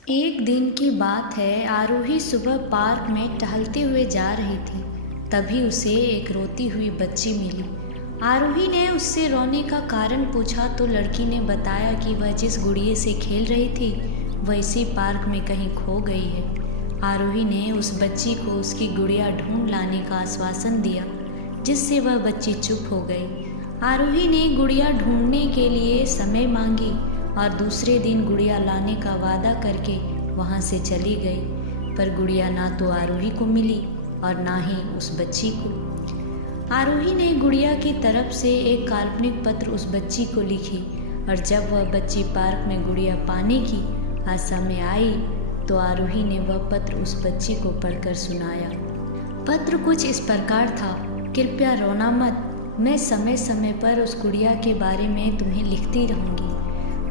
एक दिन की बात है, आरोही सुबह पार्क में टहलते हुए जा रही थी। तभी उसे एक रोती हुई बच्ची मिली। आरोही ने उससे रोने का कारण पूछा तो लड़की ने बताया कि वह जिस गुड़िया से खेल रही थी वह इसी पार्क में कहीं खो गई है। आरोही ने उस बच्ची को उसकी गुड़िया ढूंढ लाने का आश्वासन दिया, जिससे वह बच्ची चुप हो गई। आरोही ने गुड़िया ढूंढने के लिए समय मांगी और दूसरे दिन गुड़िया लाने का वादा करके वहाँ से चली गई। पर गुड़िया ना तो आरोही को मिली और ना ही उस बच्ची को। आरोही ने गुड़िया की तरफ से एक काल्पनिक पत्र उस बच्ची को लिखी और जब वह बच्ची पार्क में गुड़िया पाने की आशा में आई तो आरोही ने वह पत्र उस बच्ची को पढ़कर सुनाया। पत्र कुछ इस प्रकार था। कृपया रोना मत, मैं समय समय पर उस गुड़िया के बारे में तुम्हें लिखती रहूँगी,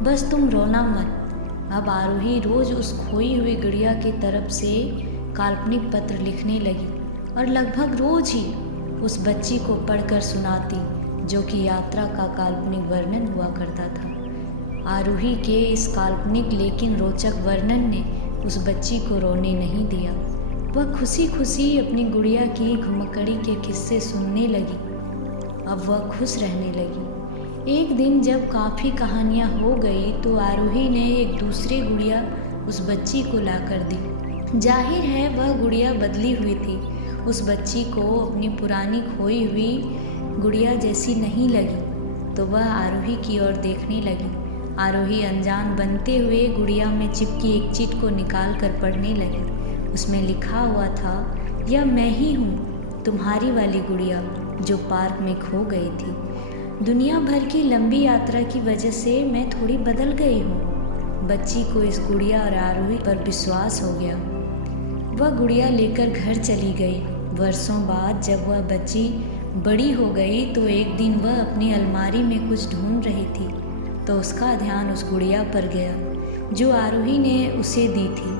बस तुम रोना मत। अब आरोही रोज उस खोई हुई गुड़िया की तरफ से काल्पनिक पत्र लिखने लगी और लगभग रोज ही उस बच्ची को पढ़कर सुनाती, जो कि यात्रा का काल्पनिक वर्णन हुआ करता था। आरोही के इस काल्पनिक लेकिन रोचक वर्णन ने उस बच्ची को रोने नहीं दिया। वह खुशी खुशी अपनी गुड़िया की घुमक्कड़ी के किस्से सुनने लगी। अब वह खुश रहने लगी। एक दिन जब काफ़ी कहानियाँ हो गई तो आरोही ने एक दूसरी गुड़िया उस बच्ची को लाकर दी। जाहिर है वह गुड़िया बदली हुई थी। उस बच्ची को अपनी पुरानी खोई हुई गुड़िया जैसी नहीं लगी तो वह आरोही की ओर देखने लगी। आरोही अनजान बनते हुए गुड़िया में चिपकी एक चिट को निकाल कर पढ़ने लगी। उसमें लिखा हुआ था, यह मैं ही हूँ, तुम्हारी वाली गुड़िया जो पार्क में खो गई थी। दुनिया भर की लंबी यात्रा की वजह से मैं थोड़ी बदल गई हूँ। बच्ची को इस गुड़िया और आरोही पर विश्वास हो गया। वह गुड़िया लेकर घर चली गई। वर्षों बाद जब वह बच्ची बड़ी हो गई तो एक दिन वह अपनी अलमारी में कुछ ढूंढ रही थी तो उसका ध्यान उस गुड़िया पर गया जो आरोही ने उसे दी थी।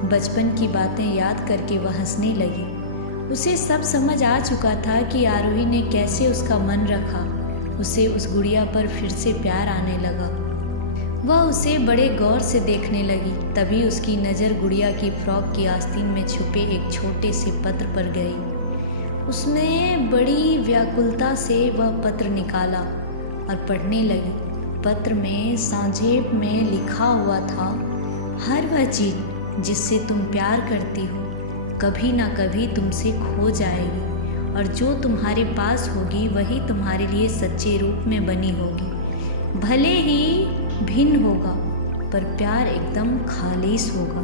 बचपन की बातें याद करके वह हंसने लगी। उसे सब समझ आ चुका था कि आरोही ने कैसे उसका मन रखा। उसे उस गुड़िया पर फिर से प्यार आने लगा। वह उसे बड़े गौर से देखने लगी। तभी उसकी नज़र गुड़िया की फ्रॉक की आस्तीन में छुपे एक छोटे से पत्र पर गई। उसने बड़ी व्याकुलता से वह पत्र निकाला और पढ़ने लगी। पत्र में संक्षेप में लिखा हुआ था, हर वह चीज़ जिससे तुम प्यार करती हो कभी ना कभी तुमसे खो जाएगी और जो तुम्हारे पास होगी वही तुम्हारे लिए सच्चे रूप में बनी होगी। भले ही भिन्न होगा पर प्यार एकदम खालिस होगा।